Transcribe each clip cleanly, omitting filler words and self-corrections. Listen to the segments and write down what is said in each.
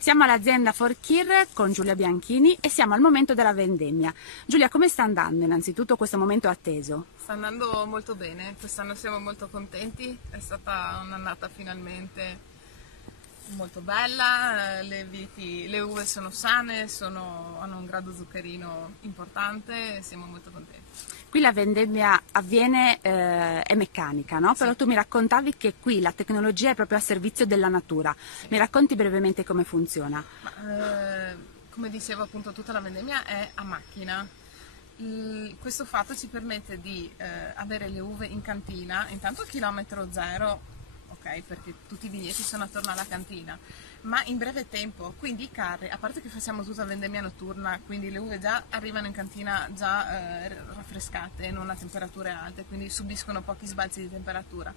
Siamo all'azienda Forchir con Giulia Bianchini e siamo al momento della vendemmia. Giulia, come sta andando innanzitutto questo momento atteso? Sta andando molto bene, quest'anno siamo molto contenti, è stata un'annata finalmente molto bella, le uve sono sane, hanno un grado zuccherino importante e siamo molto contenti. Qui la vendemmia avviene, è meccanica, no? Sì. Però tu mi raccontavi che qui la tecnologia è proprio a servizio della natura. Sì. Mi racconti brevemente come funziona? Come dicevo appunto, tutta la vendemmia è a macchina. Questo fatto ci permette di avere le uve in cantina, intanto a chilometro zero, ok, perché tutti i vigneti sono attorno alla cantina, ma in breve tempo, quindi i carri, a parte che facciamo tutta vendemmia notturna, quindi le uve già arrivano in cantina già raffrescate, non a temperature alte, quindi subiscono pochi sbalzi di temperatura,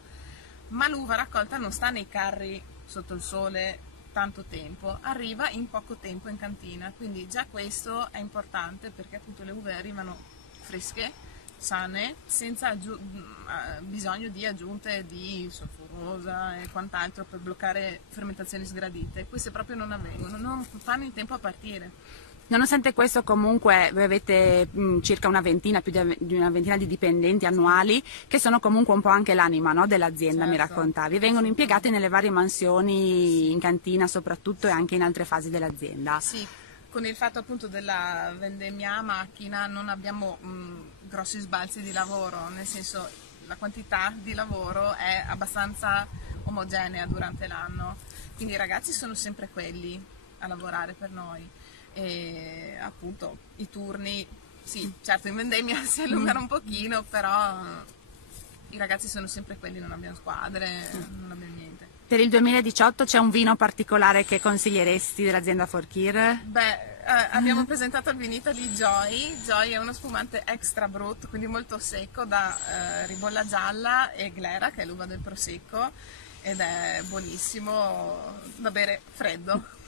ma l'uva raccolta non sta nei carri sotto il sole tanto tempo, arriva in poco tempo in cantina, quindi già questo è importante perché appunto le uve arrivano fresche, sane, senza bisogno di aggiunte di solforosa e quant'altro per bloccare fermentazioni sgradite. Queste proprio non avvengono, non fanno in tempo a partire. Nonostante questo comunque voi avete circa una ventina, più di una ventina di dipendenti annuali che sono comunque un po' anche l'anima, no, dell'azienda, mi Certo, raccontavi. Vengono impiegati nelle varie mansioni, in cantina soprattutto e anche in altre fasi dell'azienda. Sì, con il fatto appunto della vendemmia a macchina non abbiamo grossi sbalzi di lavoro, nel senso la quantità di lavoro è abbastanza omogenea durante l'anno, quindi i ragazzi sono sempre quelli a lavorare per noi e appunto i turni, sì, certo in vendemmia si allungano un pochino, però i ragazzi sono sempre quelli, non abbiamo squadre, non abbiamo niente. Per il 2018 c'è un vino particolare che consiglieresti dell'azienda Forchir? Beh, abbiamo presentato il Vin Italy Joy. Joy è uno spumante extra brut, quindi molto secco, da ribolla gialla e glera, che è l'uva del prosecco, ed è buonissimo da bere freddo.